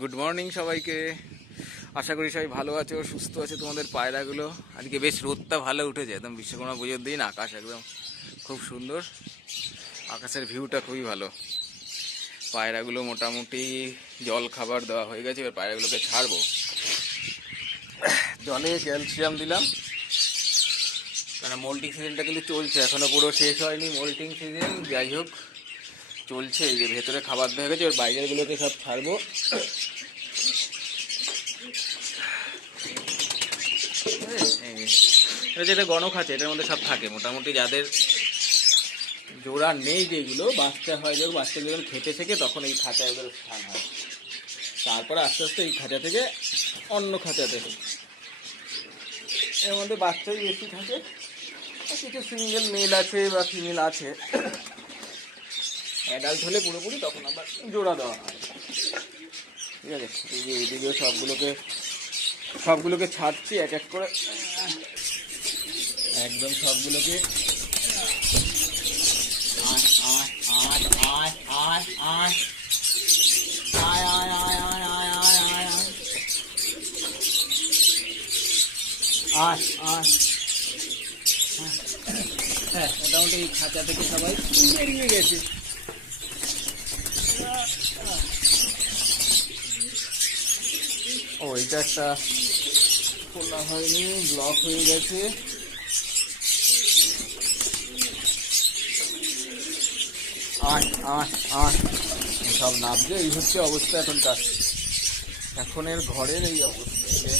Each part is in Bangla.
গুড মর্নিং সবাইকে। আশা করি সবাই ভালো আছো, সুস্থ আছে। তোমাদের পায়রাগুলো আজকে বেশ রোদটা ভালো উঠেছে, একদম বিশ্বকর্মা পুজোর দিন। আকাশ একদম খুব সুন্দর, আকাশের ভিউটা খুবই ভালো। পায়রাগুলো মোটামুটি জল খাবার দেওয়া হয়ে গেছে, এবার পায়রাগুলোকে ছাড়বো। জলে ক্যালসিয়াম দিলাম, কারণ মোল্টিং সিজনটা কিন্তু চলছে, এখনও পুরো শেষ হয়নি মোল্টিং সিজন। যাই হোক চলছে, এই যে ভেতরে খাবার দেওয়া গেছে, এবার বাইরেরগুলোকে সব ছাড়বো। এটা যেটা গণক আছে এটার মধ্যে সব থাকে মোটামুটি। যাদের জোড়া নেই, যেগুলো বাচ্চা হয়, যখন বাচ্চাগুলো যখন খেতে শেখে তখন এই খাঁচায় ওদের স্থান হয়। তারপরে আস্তে আস্তে এই খাঁচা থেকে অন্য খাঁচাতে, এর মধ্যে বাচ্চাই বেশি থাকে, কিছু সিঙ্গেল মেল আছে বা ফিমেল আছে। অ্যাডাল্ট হলে পুরোপুরি তখন আবার জোড়া দেওয়া হয়। ঠিক আছে, এই যে এইদিকেও সবগুলোকে ছাড়ছি এক এক করে, একদম সবগুলোকে। হ্যাঁ, মোটামুটি এই খাঁচা থেকে সবাই বেরিয়ে গেছে। ও, এটা একটা খোলা হয়নি, ব্লক হয়ে গেছে। সব নামছে, এই হচ্ছে অবস্থা এখনকার, এখনের ঘরের এই অবস্থা।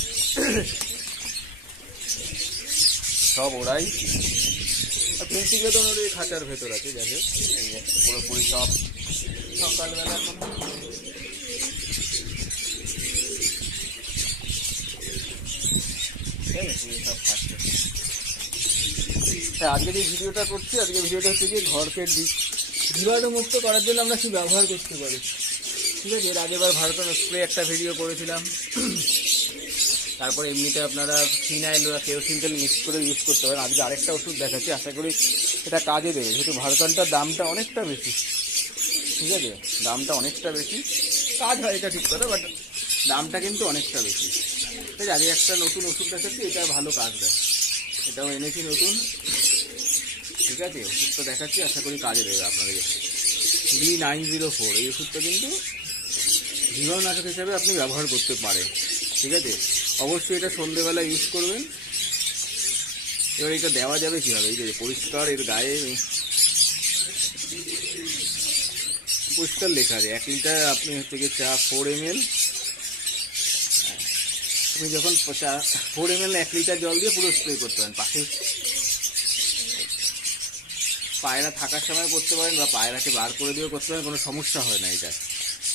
সব ওরাই প্রিন্সিপাল তো ওই খাঁচার ভেতর আছে। যাই হোক, পুরোপুরি সব সকালবেলা সব খাচ্ছে। আজকে যে ভিডিওটা করছি, আজকে ভিডিওটা হচ্ছে কি ঘরকে জীবাণুমুক্ত করার জন্য আমরা কি ব্যবহার করতে পারি। ঠিক আছে, এর আগেবার ভারতন স্প্রে একটা ভিডিও করেছিলাম। তারপর এমনিতে আপনারা ফিনাইল বা কেরোসিন তেল মিক্স করে ইউজ করতে পারেন। আজকে আরেকটা ওষুধ দেখাচ্ছি, আশা করি এটা কাজে দেবে। যেহেতু ভারতনটার দামটা অনেকটা বেশি, ঠিক আছে, দামটা অনেকটা বেশি। কাজ হয় এটা ঠিক কথা, বাট দামটা কিন্তু অনেকটা বেশি। ঠিক আছে, আজকে একটা নতুন ওষুধ দেখাচ্ছি, এটা ভালো কাজ দেয়। এটাও এনেছি নতুন। ঠিক আছে, ওষুধটা দেখাচ্ছি, আশা করি কাজে দেবে আপনাদের। B904 এই ওষুধটা কিন্তু জীবাণুনাশক হিসাবে আপনি ব্যবহার করতে পারেন। ঠিক আছে, অবশ্যই এটা সন্ধ্যেবেলা ইউজ করবেন। এবার এটা দেওয়া যাবে কীভাবে, এই যে পরিষ্কার এর গায়ে পরিষ্কার লেখা আছে 1 লিটার আপনি হচ্ছে গিয়ে 4 ml। আপনি যখন 4 ml 1 লিটার জল দিয়ে পুরো স্প্রে করতে পারেন। পাশে পায়রা থাকার সময় করতে পারেন বা পায়রাকে বার করে দিয়েও করতে পারেন, কোনো সমস্যা হয় না। এটা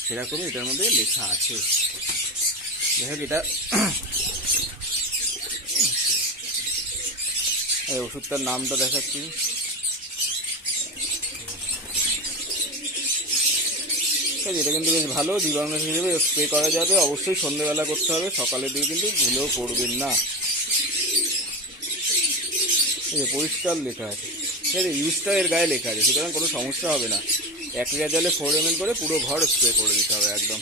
সেরকমই এটার মধ্যে লেখা আছে। যাই হোক, এটা এই ওষুধটার নামটা দেখাচ্ছি। এটা কিন্তু বেশ ভালো জীবাণুনাশক হিসেবে স্প্রে করা যাবে। অবশ্যই সন্ধ্যেবেলা করতে হবে, সকালের দিকে কিন্তু ভুলেও করবেন না। এই পরিষ্কার লেখা আছে, ঠিক আছে, ইউজটা এর গায়ে লেখা আছে, সুতরাং কোনো সমস্যা হবে না। 1 লিটার জলে 4 ml করে পুরো ঘর স্প্রে করে দিতে হবে একদম।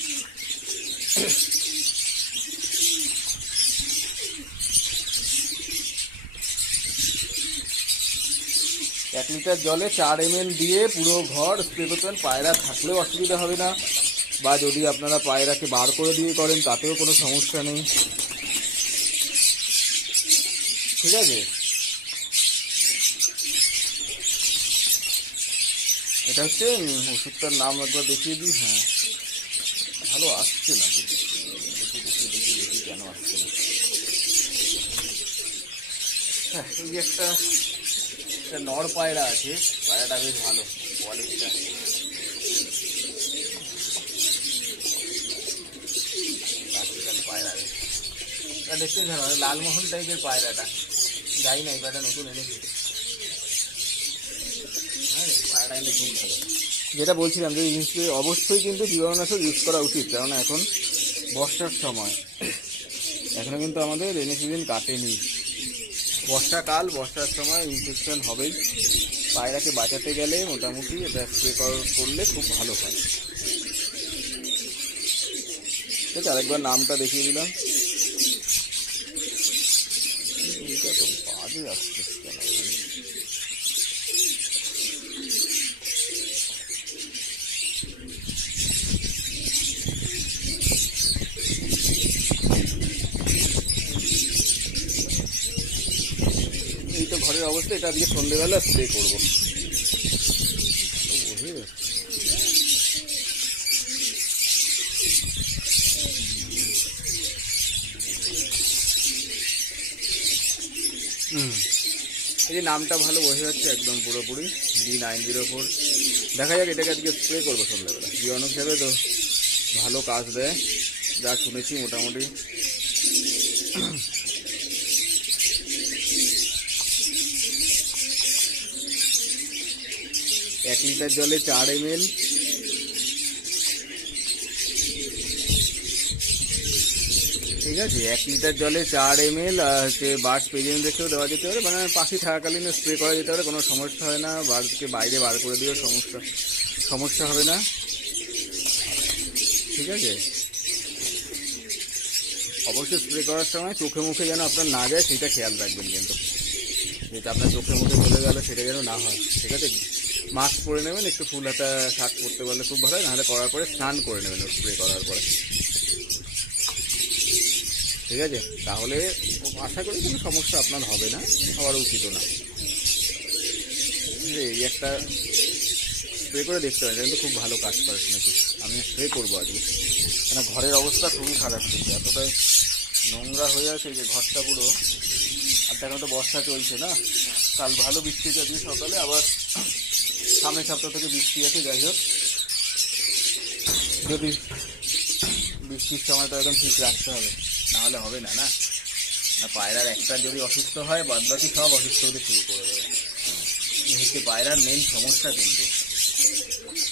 এক লিটার জলে 4 ml দিয়ে পুরো ঘর স্প্রে করতে পারেন। পায়রা থাকলেও অসুবিধা হবে না, বা যদি আপনারা পায়রাকে বার করে দিয়ে করেন তাতেও কোনো সমস্যা নেই। ঠিক আছে, এটা হচ্ছে ওষুধটার নাম একবার দেখিয়ে দিই। হ্যাঁ, ভালো আসছে না, দেখি কেন আসছে না। হ্যাঁ, এই যে একটা নর পায়রা আছে, পায়রাটা বেশ ভালো কোয়ালিটিটা। পায়রা দেখতে ভালো, লালমোহন টাইপের পায়রাটা। যাই না, এই পায়রাটা নতুন এনেছি। হ্যাঁ, পায়রাটা কিন্তু খুব ভালো। যেটা বলছিলাম যে অবশ্যই কিন্তু জীবাণুনাশক ইউজ করা উচিত, কেননা এখন বর্ষার সময়, এখনো কিন্তু আমাদের রেনি সিজন কাটেনি। বর্ষাকাল, বর্ষার সময় ইনফেকশন হবেই। পায়রাকে বাঁচাতে গেলে মোটামুটি এটা স্প্রে করলে খুব ভালো হয়। ঠিক আছে, আরেকবার নামটা দেখিয়ে দিলাম। এটা তো বাজে আসছে কেন ভাই? এই তো ঘরের অবস্থা, এটা আজকে সন্ধ্যেবেলা স্প্রে করবো। এই যে নামটা ভালো বোঝা যাচ্ছে একদম পুরোপুরি D904। দেখা যাক, এটাকে আজকে স্প্রে করবো সন্ধ্যাবেলা। জীবাণু হিসাবে তো ভালো কাজ দেয় যা শুনেছি মোটামুটি। 1 লিটার জলে 4 ml। ঠিক আছে, 1 লিটার জলে 4 ml হচ্ছে বার্ড প্রেজেন্ট রেখেও দেওয়া যেতে পারে, মানে পাখি থাকাকালীন স্প্রে করা যেতে পারে, কোনো সমস্যা হয় না। বার্ডকে বাইরে বার করে দিয়েও সমস্যা হবে না। ঠিক আছে, অবশ্যই স্প্রে করার সময় চোখে মুখে যেন আপনার না যায় সেটা খেয়াল রাখবেন, কিন্তু যেটা আপনার চোখে মুখে চলে গেল সেটা যেন না হয়। ঠিক আছে, মাস্ক পরে নেবেন, একটু ফুল হাতা শার্ট পরতে পারলে খুব ভালো হয়, নাহলে করার পরে স্নান করে নেবেন স্প্রে করার পরে। ঠিক আছে, তাহলে আশা করি কোনো সমস্যা আপনার হবে না, হওয়ার উচিতও না। এই একটা স্প্রে করে দেখতে পারেন, কিন্তু খুব ভালো কাজ করে শুনেছি। আমি স্প্রে করবো আজকে, কেন ঘরের অবস্থা খুবই খারাপ, কিন্তু এতটাই নোংরা হয়ে আছে যে ঘরটা পুরো। আর এখন তো বর্ষা চলছে না, কাল ভালো বৃষ্টি হয়েছে আজকে সকালে, আবার সামনের সপ্তাহ থেকে বৃষ্টি আছে। যাই হোক, যদি বৃষ্টির সময় তো একদম ঠিক রাখতে হবে, নাহলে হবে না। না পায়রার একটা যদি অসুস্থ হয়, বাদ বাকি সব অসুস্থ হতে শুরু করে দেবে। এই হচ্ছে পায়রার মেন সমস্যা, কিন্তু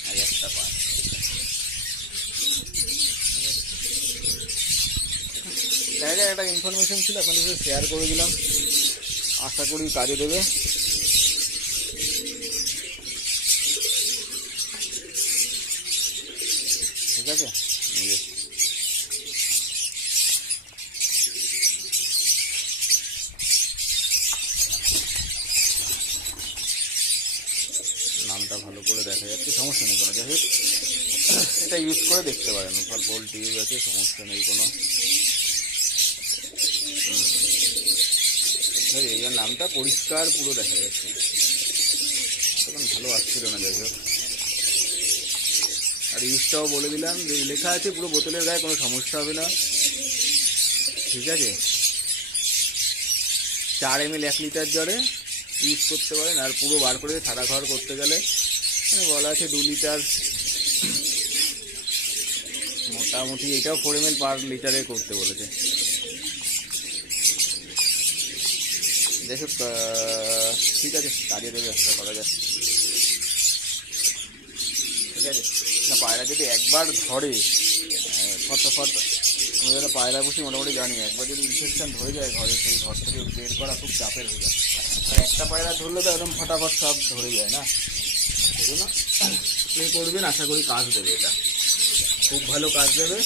আর একটা পায়। দেখা যায় একটা ইনফরমেশন ছিল, আপনাদের সাথে শেয়ার করে দিলাম, আশা করি কাজে দেবে। ঠিক আছে, নামটা ভালো করে দেখা যাচ্ছে, সমস্যা নেই কোনো। যাই হোক, এটা ইউজ করে দেখতে পারেন, লোকাল পোল্ট্রি ইউজ আছে, সমস্যা নেই কোনো। এই নামটা পরিষ্কার পুরো দেখা যাচ্ছে, তখন ভালো আসছিল না। যাই হোক, আর ইউজটাও বলে দিলাম, যে লেখা আছে পুরো বোতলের গায়ে, কোনো সমস্যা হবে না। ঠিক আছে, 4 ml 1 লিটার জলে ইউজ করতে পারেন। আর পুরো বার করে সাদা ঘর করতে গেলে মানে বলা আছে 2 লিটার, মোটামুটি এটাও 4 ml পার লিটারে করতে বলেছে। যাই হোক, ঠিক আছে, কাজে দেবে, একটা করা যায়। ঠিক আছে, না পায়রা যদি একবার ধরে ফটাফট, আমি যারা পায়রা পুষি মোটামুটি জানি, একবার যদি ইনফেকশন ধরে যায় ঘরে, সেই ঘর থেকে বের করা খুব চাপের হয়ে যায়। আর একটা পায়রা ধরলে তো একদম ফটাফট সব ধরে যায় না, সেই জন্য স্প্রে করবেন, আশা করি কাজ দেবে, এটা খুব ভালো কাজ দেবে।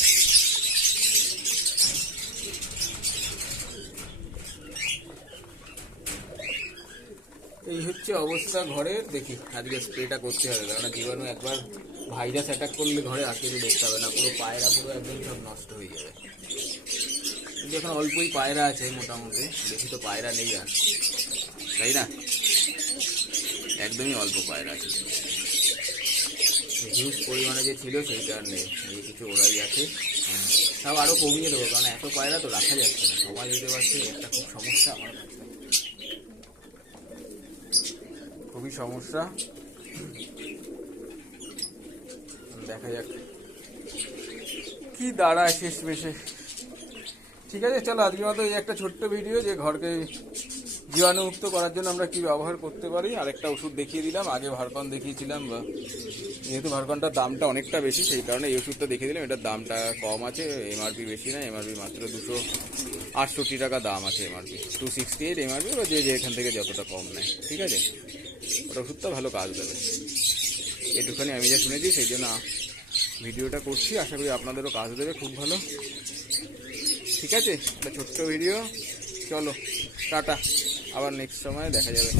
এই হচ্ছে অবস্থা ঘরের। দেখি আজকে স্প্রেটা করতে হবে, কারণ জীবাণু একবার ভাইরাস অ্যাটাক করলে ঘরে আর কিছু দেখতে হবে না, পুরো পায়রা পুরো একদম সব নষ্ট হয়ে যাবে। কিন্তু এখন অল্পই পায়রা আছে মোটামুটি, বেশি তো পায়রা নেই আর, তাই না? একদমই অল্প পায়রা আছে, হিউজ পরিমাণে যে ছিল সেইটা আর নেই, এই কিছু ওরাই আছে। তাও আরও কমিয়ে দেবো, কারণ এত পায়রা তো রাখা যাচ্ছে না, সবাই দিতে পারছে, একটা খুব সমস্যা আমার কাছে, খুবই সমস্যা। দেখা যাক কি দাঁড়ায় শেষ মেশে। ঠিক আছে, চলো আজকের মতো এই একটা ছোট্ট ভিডিও, যে ঘরকে জীবাণুমুক্ত করার জন্য আমরা কি ব্যবহার করতে পারি। আরেকটা ওষুধ দেখিয়ে দিলাম, আগে ভারকন দেখিয়েছিলাম, যেহেতু ভারকনটার দামটা অনেকটা বেশি সেই কারণে এই ওষুধটা দেখিয়ে দিলাম। এটার দামটা কম আছে, এমআরপি বেশি না, এমআরপি মাত্র 268 টাকা দাম আছে, এমআরপি 268 এমআরপি, বা যে এখান থেকে যতটা কম নেয়। ঠিক আছে, ওটা ওষুধটা ভালো কাজ দেবে, এটুখানি আমি যা শুনেছি, সেই জন্য ভিডিওটা করছি, আশা করি আপনাদেরও কাজ দেবে খুব ভালো। ঠিক আছে, একটা ছোট্ট ভিডিও। চলো টাটা, আবার নেক্সট সময় দেখা যাবে।